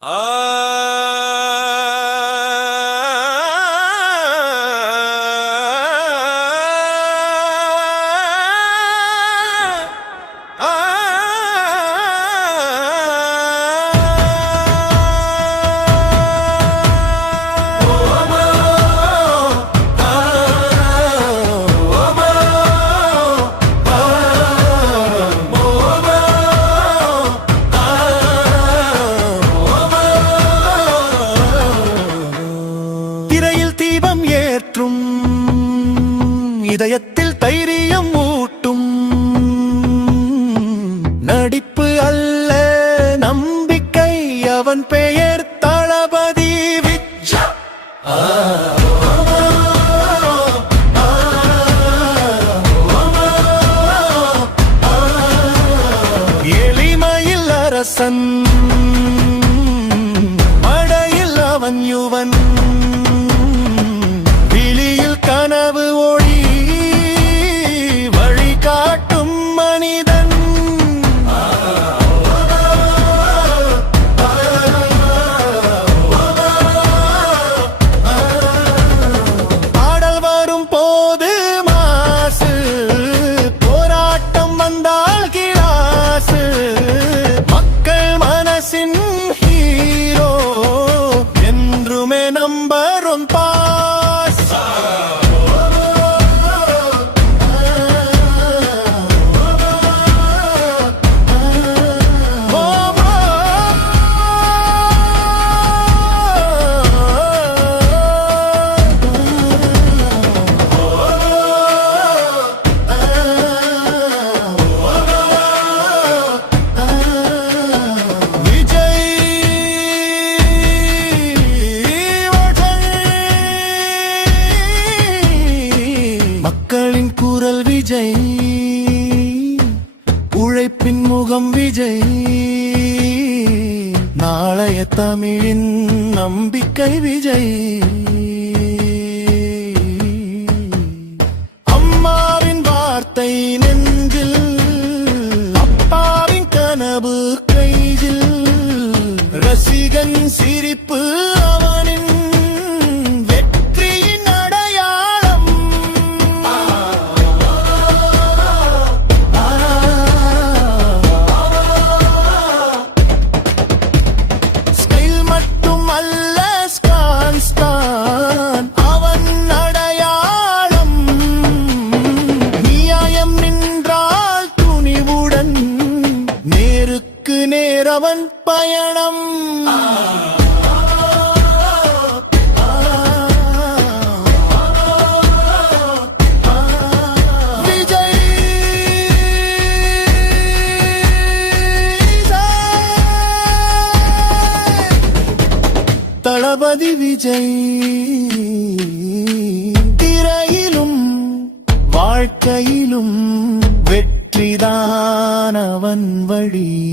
Ah! தீபம் ஏற்றும். இதயத்தில் தைரியம் ஊட்டும். நடிப்பு அல்ல நம்பிக்கை அவன் பெயர் தளபதி விஜய் எளிமையில் அரசன் மடையில் அவன் யுவன். கிளாசு மக்கள் மனசின் உழைப்பின் முகம் விஜய். நாளைய தமிழின் நம்பிக்கை விஜய். அவன் பயணம். தளபதி விஜய்! திரையிலும் வாழ்க்கையிலும் வெற்றிதானவன் வழி.